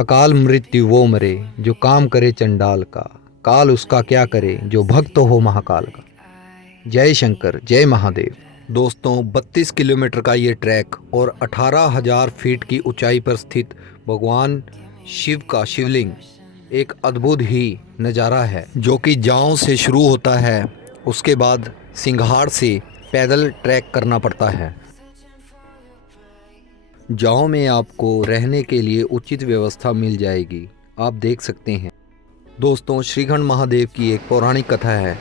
अकाल मृत्यु वो मरे जो काम करे चंडाल का, काल उसका क्या करे जो भक्त हो महाकाल का। जय शंकर, जय महादेव। दोस्तों, 32 किलोमीटर का ये ट्रैक और 18,000 फीट की ऊंचाई पर स्थित भगवान शिव का शिवलिंग एक अद्भुत ही नज़ारा है, जो कि जांव से शुरू होता है। उसके बाद सिंघाड़ से पैदल ट्रैक करना पड़ता है। जांव में आपको रहने के लिए उचित व्यवस्था मिल जाएगी, आप देख सकते हैं। दोस्तों, श्रीखंड महादेव की एक पौराणिक कथा है।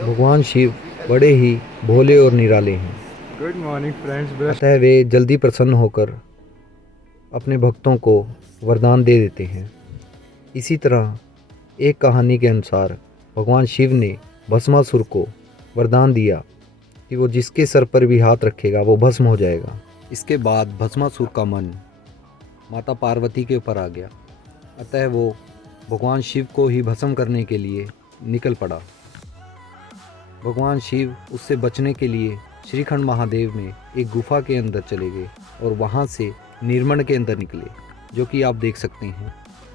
भगवान शिव बड़े ही भोले और निराले हैं। Good morning friends. अतः वे जल्दी प्रसन्न होकर अपने भक्तों को वरदान दे देते हैं। इसी तरह एक कहानी के अनुसार भगवान शिव ने भस्मासुर को वरदान दिया कि वो जिसके सर पर भी हाथ रखेगा वो भस्म हो जाएगा। इसके बाद भस्मासुर का मन माता पार्वती के ऊपर आ गया, अतः वो भगवान शिव को ही भस्म करने के लिए निकल पड़ा। भगवान शिव उससे बचने के लिए श्रीखंड महादेव में एक गुफा के अंदर चले गए और वहाँ से निर्मण के अंदर निकले, जो कि आप देख सकते हैं।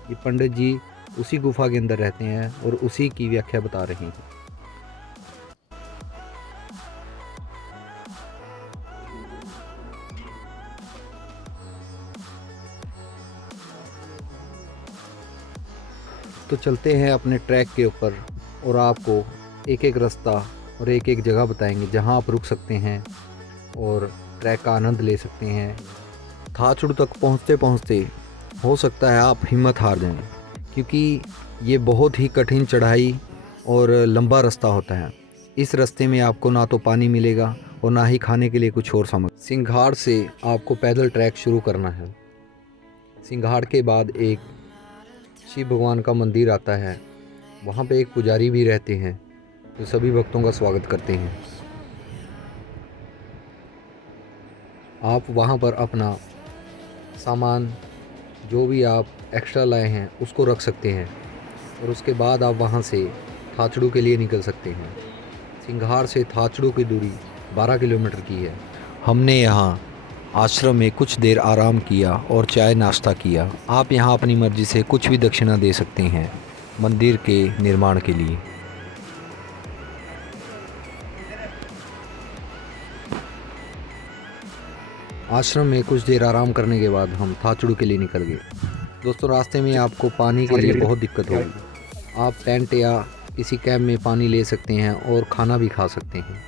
ये पंडित जी उसी गुफा के अंदर रहते हैं और उसी की व्याख्या बता रहे हैं। तो चलते हैं अपने ट्रैक के ऊपर और आपको एक एक रास्ता और एक एक जगह बताएंगे जहां आप रुक सकते हैं और ट्रैक का आनंद ले सकते हैं। थाचुड़ तक पहुंचते पहुंचते हो सकता है आप हिम्मत हार जाएं, क्योंकि ये बहुत ही कठिन चढ़ाई और लंबा रास्ता होता है। इस रास्ते में आपको ना तो पानी मिलेगा और ना ही खाने के लिए कुछ और सामग्री। सिंघाड़ से आपको पैदल ट्रैक शुरू करना है। सिंघाड़ के बाद एक शिव भगवान का मंदिर आता है, वहाँ पे एक पुजारी भी रहते हैं जो सभी भक्तों का स्वागत करते हैं। आप वहाँ पर अपना सामान जो भी आप एक्स्ट्रा लाए हैं उसको रख सकते हैं और उसके बाद आप वहाँ से थाचड़ू के लिए निकल सकते हैं। सिंघाड़ से थाचड़ू की दूरी 12 किलोमीटर की है। हमने यहाँ आश्रम में कुछ देर आराम किया और चाय नाश्ता किया। आप यहाँ अपनी मर्जी से कुछ भी दक्षिणा दे सकते हैं मंदिर के निर्माण के लिए। आश्रम में कुछ देर आराम करने के बाद हम थाचड़ू के लिए निकल गए। दोस्तों, रास्ते में आपको पानी के लिए बहुत दिक्कत होगी। आप टेंट या किसी कैंप में पानी ले सकते हैं और खाना भी खा सकते हैं।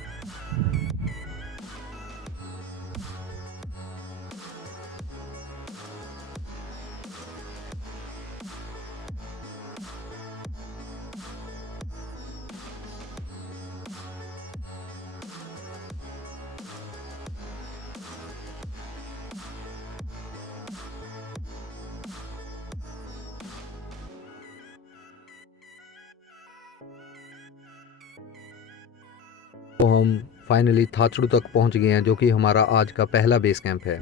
तो हम फाइनली थाचड़ू तक पहुंच गए हैं, जो कि हमारा आज का पहला बेस कैंप है।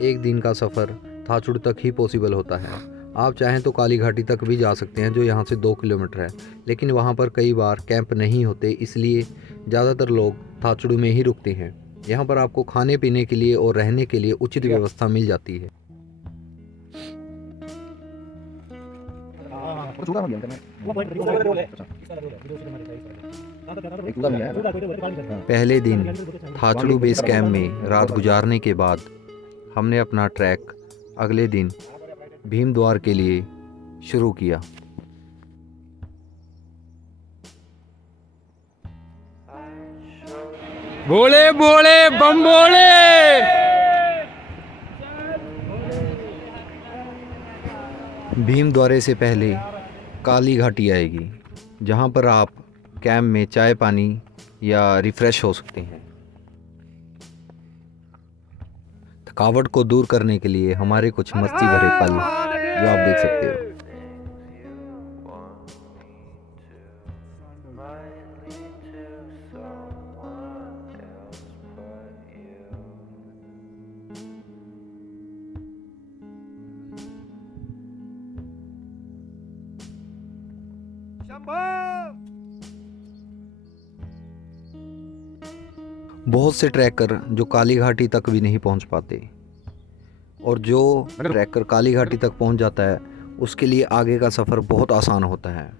एक दिन का सफ़र थाचड़ू तक ही पॉसिबल होता है। आप चाहें तो काली घाटी तक भी जा सकते हैं, जो यहाँ से 2 किलोमीटर है, लेकिन वहाँ पर कई बार कैंप नहीं होते, इसलिए ज़्यादातर लोग थाचड़ू में ही रुकते हैं। यहाँ पर आपको खाने पीने के लिए और रहने के लिए उचित व्यवस्था मिल जाती है। पहले दिन थाचड़ू बेस कैंप में रात गुजारने के बाद हमने अपना ट्रैक अगले दिन भीम द्वार के लिए शुरू किया। बोले बोले बम बोले। भीम द्वारे से पहले काली घाटी आएगी, जहाँ पर आप कैंप में चाय पानी या रिफ़्रेश हो सकते हैं। थकावट को दूर करने के लिए हमारे कुछ मस्ती भरे पल जो आप देख सकते हो। बहुत से ट्रैकर जो काली घाटी तक भी नहीं पहुंच पाते और जो ट्रैकर काली घाटी तक पहुंच जाता है उसके लिए आगे का सफ़र बहुत आसान होता है।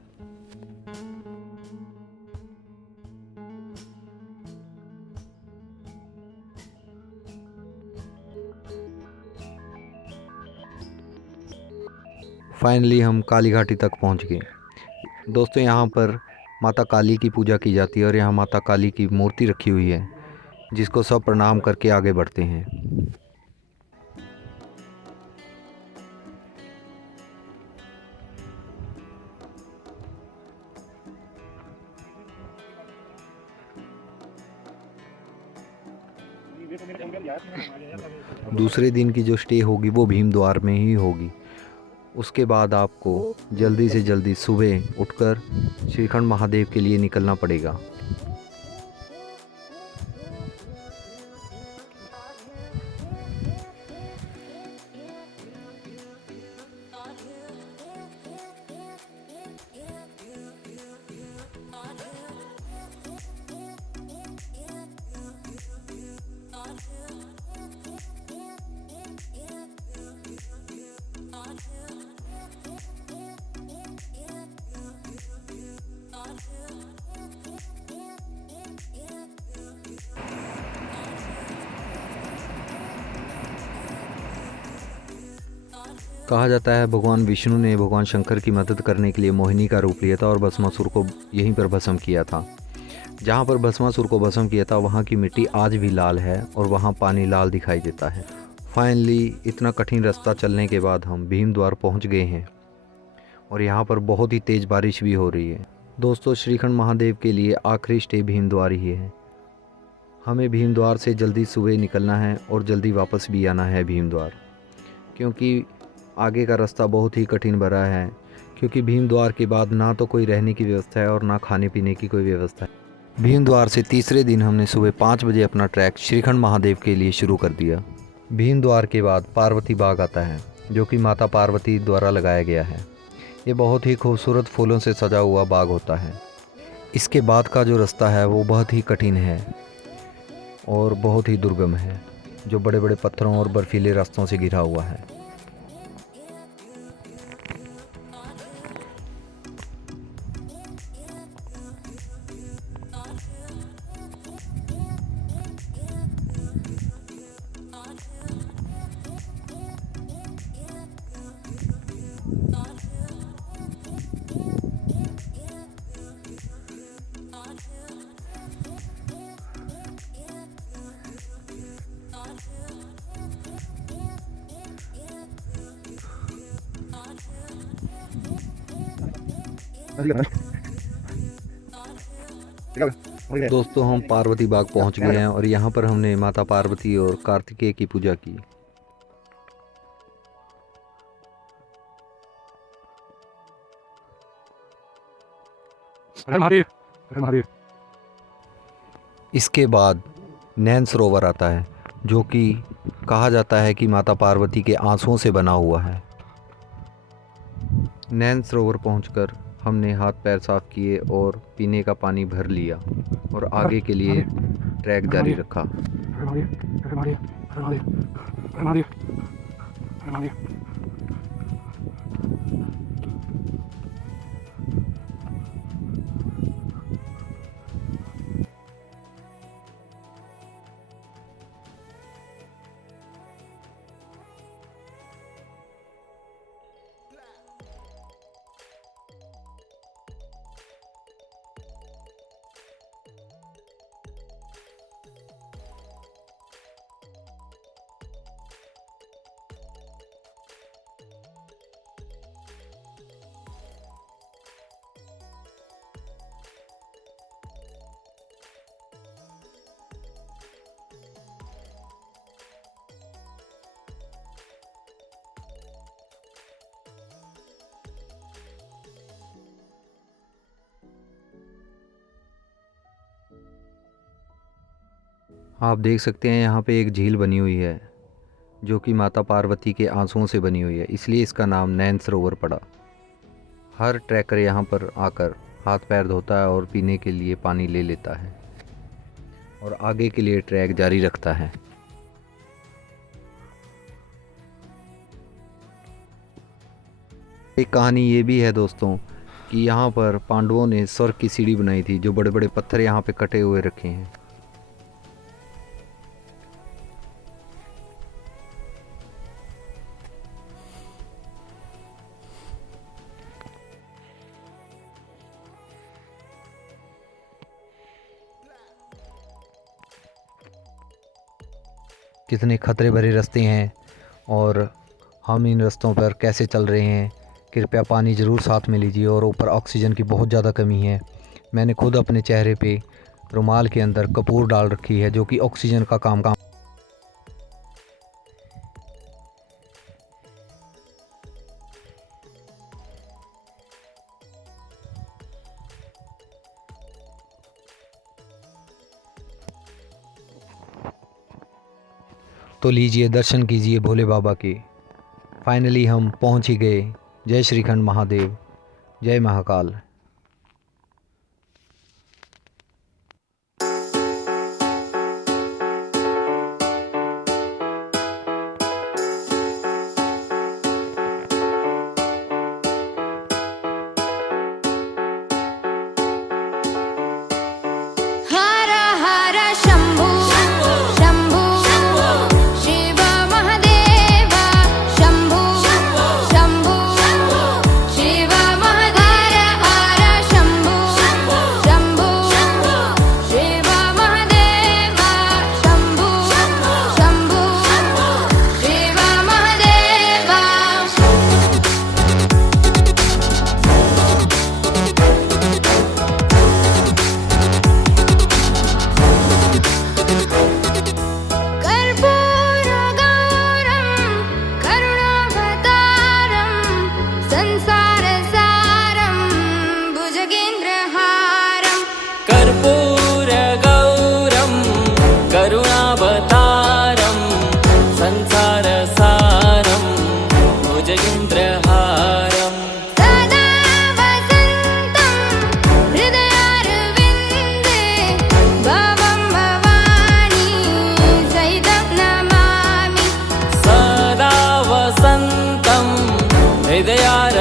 फाइनली हम काली घाटी तक पहुंच गए। दोस्तों, यहाँ पर माता काली की पूजा की जाती है और यहाँ माता काली की मूर्ति रखी हुई है जिसको सब प्रणाम करके आगे बढ़ते हैं। दूसरे दिन की जो स्टे होगी वो भीम द्वार में ही होगी। उसके बाद आपको जल्दी से जल्दी सुबह उठकर श्रीखंड महादेव के लिए निकलना पड़ेगा। कहा जाता है भगवान विष्णु ने भगवान शंकर की मदद करने के लिए मोहिनी का रूप लिया था और भस्मासुर को यहीं पर भस्म किया था। जहाँ पर भस्मासुर को भस्म किया था वहाँ की मिट्टी आज भी लाल है और वहाँ पानी लाल दिखाई देता है। फाइनली इतना कठिन रास्ता चलने के बाद हम भीम द्वार पहुँच गए हैं और यहाँ पर बहुत ही तेज़ बारिश भी हो रही है। दोस्तों, श्रीखंड महादेव के लिए आखिरी स्टे भीम द्वार ही है। हमें भीम द्वार से जल्दी सुबह निकलना है और जल्दी वापस भी आना है भीम द्वार, क्योंकि आगे का रास्ता बहुत ही कठिन भरा है। क्योंकि भीम द्वार के बाद ना तो कोई रहने की व्यवस्था है और ना खाने पीने की कोई व्यवस्था है। भीम द्वार से तीसरे दिन हमने सुबह 5 बजे अपना ट्रैक श्रीखंड महादेव के लिए शुरू कर दिया। भीम द्वार के बाद पार्वती बाग आता है जो कि माता पार्वती द्वारा लगाया गया है। ये बहुत ही खूबसूरत फूलों से सजा हुआ बाग होता है। इसके बाद का जो रास्ता है वो बहुत ही कठिन है और बहुत ही दुर्गम है, जो बड़े बड़े पत्थरों और बर्फीले रास्तों से घिरा हुआ है। दोस्तों, हम पार्वती बाग पहुंच गए हैं और यहाँ पर हमने माता पार्वती और कार्तिकेय की पूजा की। इसके बाद नैन सरोवर आता है जो कि कहा जाता है कि माता पार्वती के आंसुओं से बना हुआ है। नैन सरोवर पहुंचकर हमने हाथ पैर साफ किए और पीने का पानी भर लिया और आगे के लिए ट्रैक जारी रखा। आप देख सकते हैं यहाँ पे एक झील बनी हुई है जो कि माता पार्वती के आंसुओं से बनी हुई है, इसलिए इसका नाम नैन सरोवर पड़ा। हर ट्रैकर यहाँ पर आकर हाथ पैर धोता है और पीने के लिए पानी ले लेता है और आगे के लिए ट्रैक जारी रखता है। एक कहानी ये भी है दोस्तों कि यहाँ पर पांडवों ने स्वर्ग की सीढ़ी बनाई थी, जो बड़े बड़े पत्थर यहाँ पे कटे हुए रखे हैं। कितने खतरे भरे रास्ते हैं और हम इन रास्तों पर कैसे चल रहे हैं। कृपया पानी ज़रूर साथ में लीजिए और ऊपर ऑक्सीजन की बहुत ज़्यादा कमी है। मैंने खुद अपने चेहरे पे रुमाल के अंदर कपूर डाल रखी है, जो कि ऑक्सीजन का काम तो लीजिए दर्शन कीजिए भोले बाबा के। फाइनली हम पहुंच ही गए। जय श्रीखंड महादेव, जय महाकाल। हर हर शंभू शंभू शिव महादेव शंभू शंभू शिव महादेव हर शंभू शंभू शिव महादेव शंभू शंभू शिव महादेव। कर्पूरगौरं करुणावतारं संसारसारं भुजगेन्द्रहारं कर्पूरगौरं करुणावतारं संसारसारं भुजगेन्द्रहारं सदा वसन्तं हृदयारविन्दे भवं भवानी सहितं नमामि। सदा वसन्तं हृदयारविन्दे